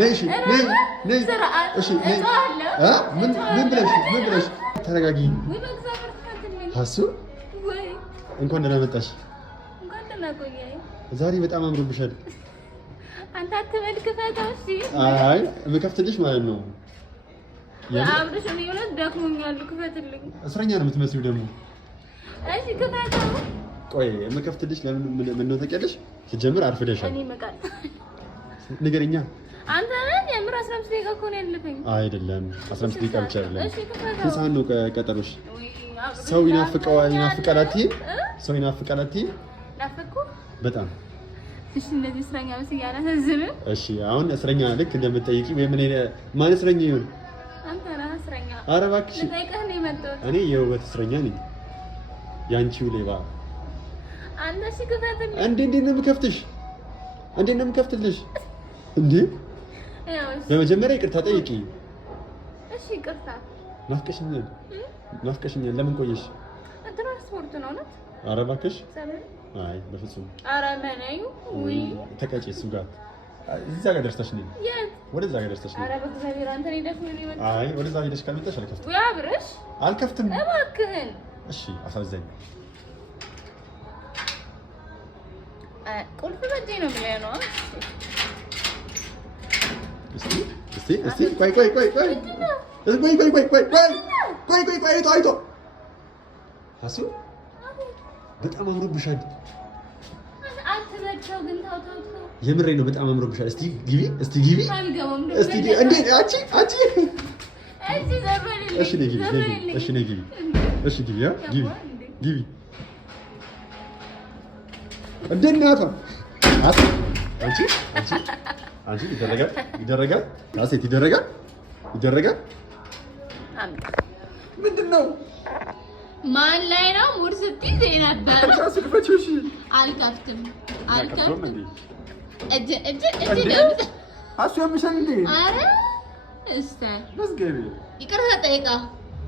ነሽ ነይ እሺ ነይ ምን ብለሽ ተረጋጊ ሀሱ እንኳን ደህና መጣሽ እንኳን ደህና ቆየኝ ዛሬ በጣም አምሮብሻል አንተ አትመልከታው እሺ አይ የምከፍትልሽ ማለት ነው አብረሽ ነው ይወለት ደክሞኛል ክፈትልኝ እስረኛ ነው የምትመስለው ደግሞ እሺ ክፈታው ቆይ የምከፍትልሽ ለምን ምን ነው ታውቂያለሽ ሲጀምር አርፍደሻል እኔ መቃል ንገረኛ አንተ ነህ የምር 15 ደቂቃ እኮ ነው ያለፈኝ አይደለም 15 ደቂቃ ብቻ አይደለም እሺ ክፈታው ሰዓት ነው ቀጠሮሽ ሰው ይናፍቃል አትይም ሰው ይናፍቃል አትይም ናፈኩ በጣም እሺ እንደዚህ እስረኛ መስያለ ህዝብ እሺ አሁን እስረኛ ልክ እንደምትጠይቂ ወይ ምን ማን እስረኛ ይሁን አንተ ነህ እስረኛ ኧረ እባክሽ ጠይቀህ ነው የመጣሁት እኔ የውበት እስረኛ ነኝ ያንቺው ሌባ አንተ እሺ ክፈትልኝ እንዴት ነው የምከፍትሽ እንዴት ነው የምከፍትልሽ እንዴ በመጀመሪያ ይቅርታ ጠይቂ እሺ ይቅርታ ናፍቀሽኛል ለምን ቆየሽ ትራንስፖርት ነው ነው ኧረ እባክሽ አይ በፍጹም ኧረ መነዩ ወይ ተቀጪ እሱ ጋር እዛ ጋር ደርሰሽ ነኝ ወደዛ ጋር ደርሰሽ ነኝ ኧረ በእግዚአብሔር አንተ ነኝ ደስ ነው ይመጣ አይ ወደዛ ሄደሽ ካልመጣሽ አልከፍትም ወይ አብረሽ አልከፍትም እባክህን እሺ አሳዘኝ ቁልፍ በእጄ ነው ብለህ ነው እስቲ ቆይ አይቶ ሀሱ በጣም አምሮብሻል አትበቸው ግን ታው የምሬ ነው በጣም አምሮብሻል እስቲ ግቢ አልገባም እስቲ እንዴ አንቺ እሺ ዘበልልኝ እሺ ግቢ እንዴት ናታ አንቺ ይደረጋል አሴት ይደረጋል ምንድነው ማን ላይ ነው ሙድ ስትይ ዜና አዳር አስልፈችሽ አልከፍትም እጅ አሱ ያምሻል እንዴ አረ እስተ መስገቢ ይቅርታ ጠይቃ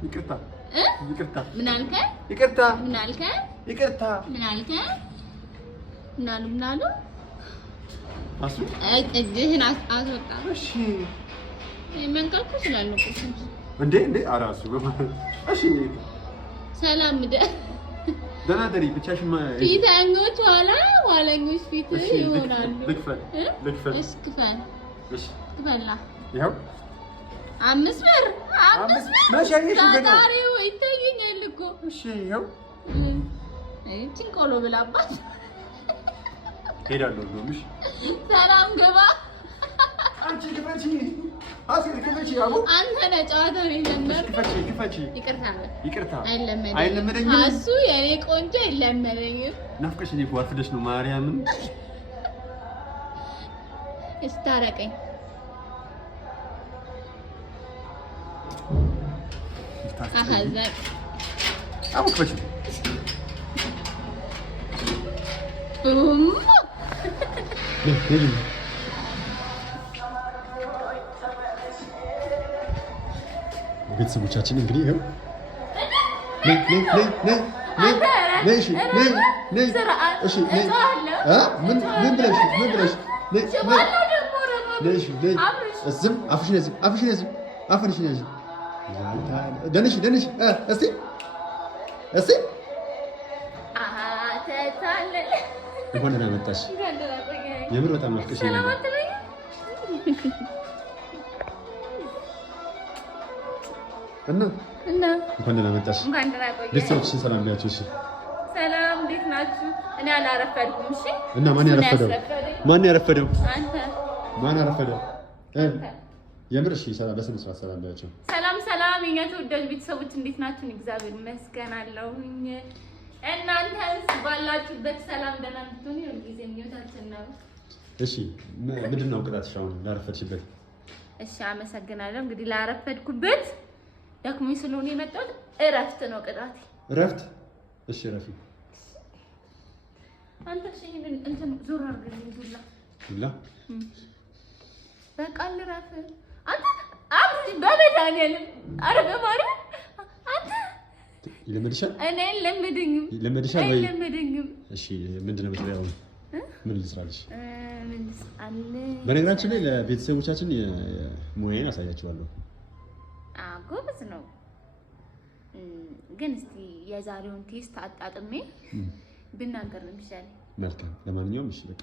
ይቅርታ ምን አልከኝ ምን አሉ አሱ እጅህን አስወጣ እሺ መንቀልኩ ስላልኩ እንዴ አራሱ እሺ ሰላም ደህና ደሪ ብቻሽን ፊተኞች ኋለኞች ፊት ይሆናሉ ልክፈል እሺ ክፈል ክፈላ ይኸው 5 ብር መሸኝሽ ገና ታሪው ይታየኛል እኮ እሺ ይኸው እቺን ቆሎ ብላባት ሄዳለሁ ነው እሺ ሰላም ገባ አንቺ ክፈቺ አሴት ክፈቺ አቦ አንተ ነህ ጨዋታው የጀመረው ክፈቺ ይቅርታ አይለመደኝም እሱ የኔ ቆንጆ አይለመደኝም ናፍቀሽኝ እኮ አርፍደሽ ነው ማርያምን እስታረቀኝ አሃዛቅ አቦ ክፈቺ ቤተሰቦቻችን እንግዲህ ይኸው ምን ብለሽ ዝም አፍሽን ያዝ ደንሽ እስቲ እንኳን ደህና መጣሽ የምር በጣም ናፍቀሽ እና እንኳን ደህና መጣሽ ቤተሰቦችሽን ሰላም ቢያችሁ እሺ ሰላም እንዴት ናችሁ እኔ አላረፈድኩም እሺ እና ማን ያረፈደው አንተ ማን አረፈደ የምር እሺ በስነ ስርዓት ሰላም ቢያችሁ ሰላም የኛ ተወዳጅ ቤተሰቦች እንዴት ናችሁ እግዚአብሔር ይመስገን አለሁኝ እናንተስ ባላችሁበት ሰላም ደህና እንድትሆኑ ሁልጊዜ ምኞታችን ነው እሺ ምንድነው ቅጣትሽ አሁን ላረፈድሽበት እሺ አመሰግናለሁ እንግዲህ ላረፈድኩበት ደክሞኝ ስለሆነ የመጣሁት እረፍት ነው ቅጣቴ እረፍት እሺ ረፊ አንተ ሲሄን እንትን ዞር አድርገኝ ዱላ በቃ ልረፍ አንተ አብዚ በመድኃኒዓለም ኧረ በማርያም አንተ ይለመድሻል እኔ አይለመደኝም ይለመድሻል ወይ አይለመደኝም እሺ ምንድነው የምትበያው ምን ልስራልሽ ምን በነገራችን ላይ ለቤተሰቦቻችን ሙያዬን አሳያቸዋለሁ። ጎበዝ ነው። ግን እስቲ የዛሬውን ቴስት አጣጥሜ ብናገር ነው የሚሻለኝ። መልካም። ለማንኛውም እሺ በቃ